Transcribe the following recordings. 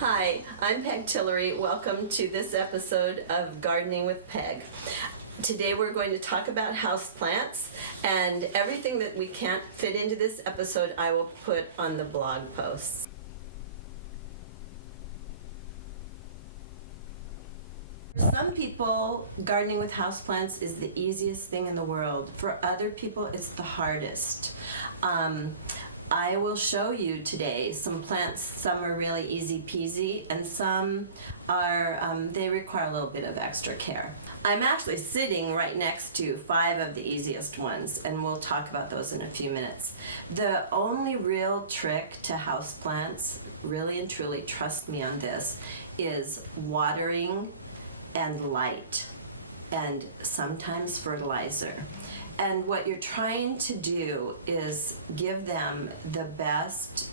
Hi, I'm Peg Tillery. Welcome to this episode of Gardening with Peg. Today we're going to talk about houseplants, and everything that we can't fit into this episode I will put on the blog posts. For some people, gardening with houseplants is the easiest thing in the world. For other people, it's the hardest. I will show you today some plants. Some are really easy peasy, and some are, they require a little bit of extra care. I'm actually sitting right next to 5 of the easiest ones, and we'll talk about those in a few minutes. The only real trick to houseplants, really and truly, trust me on this, is watering and light, and sometimes fertilizer. And what you're trying to do is give them the best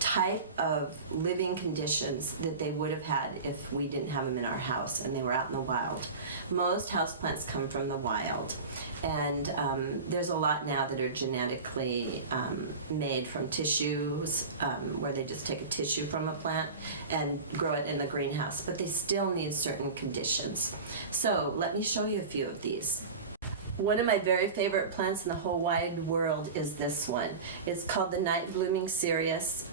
type of living conditions that they would have had if we didn't have them in our house and they were out in the wild. Most houseplants come from the wild, and there's a lot now that are genetically made from tissues, where they just take a tissue from a plant and grow it in the greenhouse, but they still need certain conditions. So let me show you a few of these. One of my very favorite plants in the whole wide world is this one. It's called the night blooming cereus.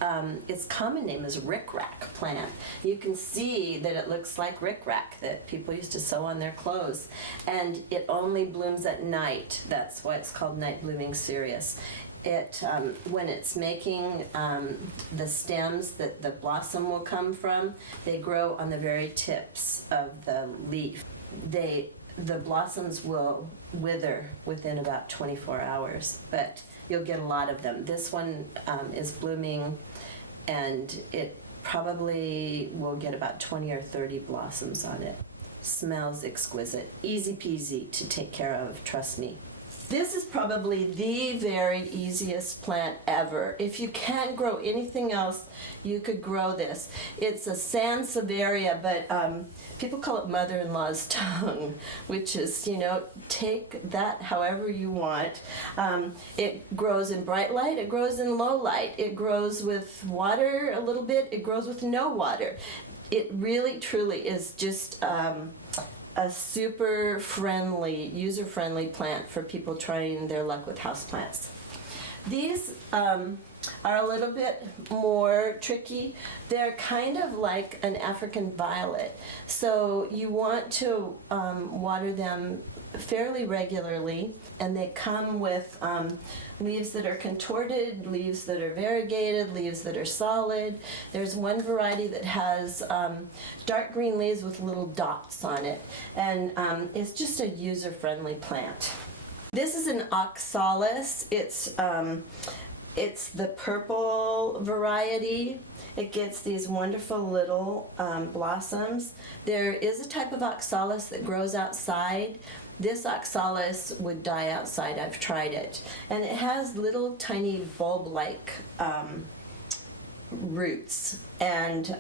Its common name is rickrack plant. You can see that it looks like rickrack that people used to sew on their clothes, and it only blooms at night. That's why it's called night blooming cereus. It when it's making the stems that the blossom will come from, they grow on the very tips of the leaf. The blossoms will wither within about 24 hours, but you'll get a lot of them. This one is blooming, and it probably will get about 20 or 30 blossoms on it. Smells exquisite. Easy peasy to take care of, trust me. This is probably the very easiest plant ever. If you can't grow anything else, you could grow this. It's a Sansevieria, but people call it mother-in-law's tongue, which is, take that however you want. It grows in bright light, it grows in low light, it grows with water a little bit, it grows with no water. It really, truly is just a super friendly, user-friendly plant for people trying their luck with houseplants. These are a little bit more tricky. They're kind of like an African violet, so you want to water them fairly regularly, and they come with leaves that are contorted, leaves that are variegated, leaves that are solid. There's one variety that has dark green leaves with little dots on it, and it's just a user-friendly plant. This is an oxalis. It's the purple variety. It gets these wonderful little blossoms. There is a type of oxalis that grows outside. This oxalis would die outside. I've tried it. And it has little tiny bulb-like roots. And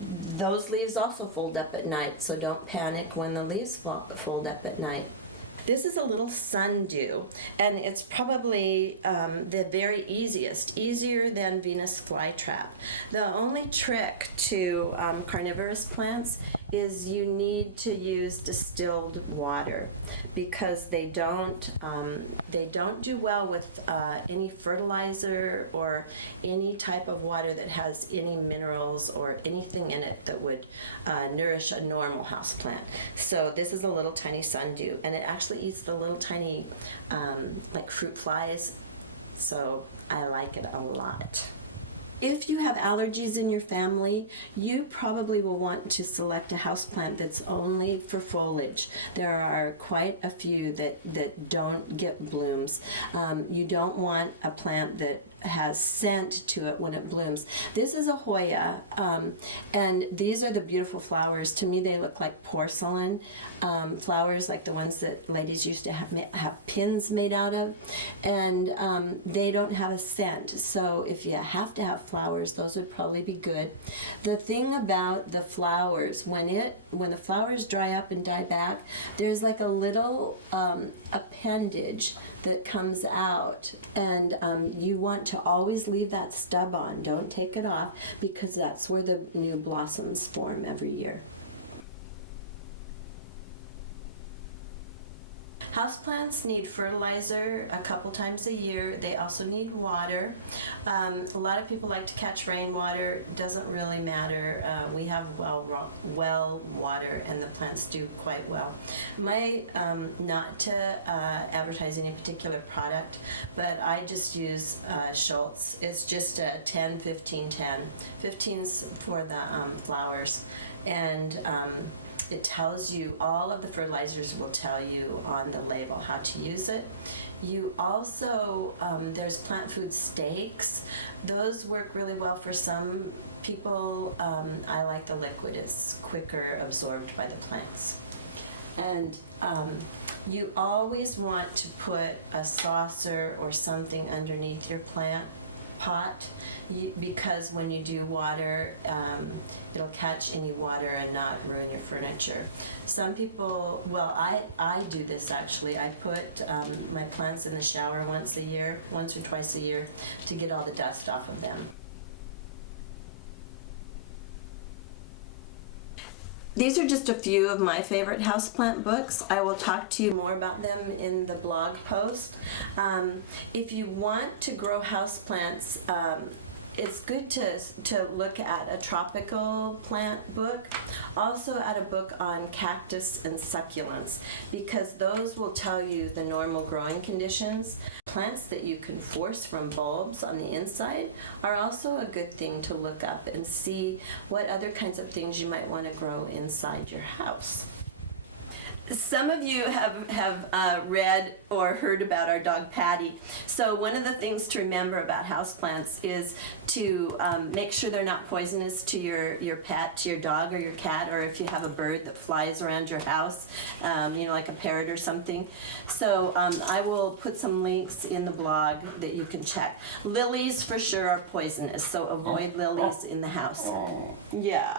those leaves also fold up at night, so don't panic when the leaves fold up at night. This is a little sundew, and it's probably the very easier than Venus flytrap. The only trick to carnivorous plants is you need to use distilled water, because they don't do well with any fertilizer or any type of water that has any minerals or anything in it that would nourish a normal house plant. So this is a little tiny sundew, and it actually eats the little tiny like fruit flies, so I like it a lot. If you have allergies in your family, you probably will want to select a houseplant that's only for foliage. There are quite a few that don't get blooms. You don't want a plant that has scent to it when it blooms. This is a Hoya, and these are the beautiful flowers. To me, they look like porcelain flowers, like the ones that ladies used to have pins made out of, and they don't have a scent. So if you have to have flowers, those would probably be good. The thing about the flowers, when the flowers dry up and die back, there's like a little appendage that comes out, and you want to always leave that stub on. Don't take it off, because that's where the new blossoms form every year. Houseplants need fertilizer a couple times a year. They also need water. A lot of people like to catch rainwater. It doesn't really matter. We have well water, and the plants do quite well. Not to advertise any particular product, but I just use Schultz. It's just a 10-15-10. 15's for the flowers, and it tells you, all of the fertilizers will tell you on the label how to use it. You also, there's plant food steaks. Those work really well for some people. I like the liquid. It's quicker absorbed by the plants. And you always want to put a saucer or something underneath your plant pot, because when you do water, it'll catch any water and not ruin your furniture. Some people, well, I do this actually. I put my plants in the shower once or twice a year, to get all the dust off of them. These are just a few of my favorite houseplant books. I will talk to you more about them in the blog post. If you want to grow houseplants, it's good to look at a tropical plant book, also at a book on cactus and succulents, because those will tell you the normal growing conditions. Plants that you can force from bulbs on the inside are also a good thing to look up and see what other kinds of things you might want to grow inside your house. Some of you have read or heard about our dog Patty. So one of the things to remember about houseplants is to make sure they're not poisonous to your pet, to your dog or your cat, or if you have a bird that flies around your house, like a parrot or something. So I will put some links in the blog that you can check. Lilies for sure are poisonous, so avoid lilies in the house. Yeah.